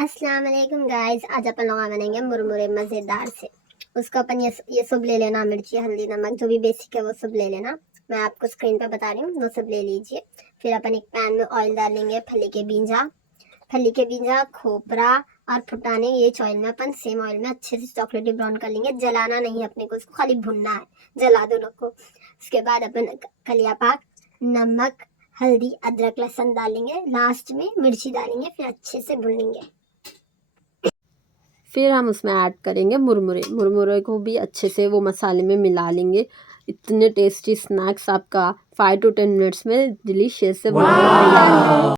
अस्सलाम वालेकुम गाइस, आज अपन लोग बनेंगे मुरमुरे मज़ेदार से। उसको अपन ये सब ले लेना, मिर्ची हल्दी नमक जो भी बेसिक है वो सब ले लेना। मैं आपको स्क्रीन पे बता रही हूँ, वो सब ले लीजिए। फिर अपन एक पैन में ऑयल डालेंगे, फली के बीजा, खोपरा और फुटाने। ये ऑयल में अपन सेम ऑयल में अच्छे से चॉकलेटी ब्राउन कर लेंगे। जलाना नहीं अपने को, उसको खाली भुनना है, जला दो लोग को। उसके बाद अपन कलिया पाक, नमक, हल्दी, अदरक लहसुन डालेंगे। लास्ट में मिर्ची डालेंगे, फिर अच्छे से भूनेंगे। फिर हम उसमें ऐड करेंगे मुरमुरे को भी अच्छे से वो मसाले में मिला लेंगे। इतने टेस्टी स्नैक्स आपका 5 to 10 मिनट्स में डिलीशियस से बन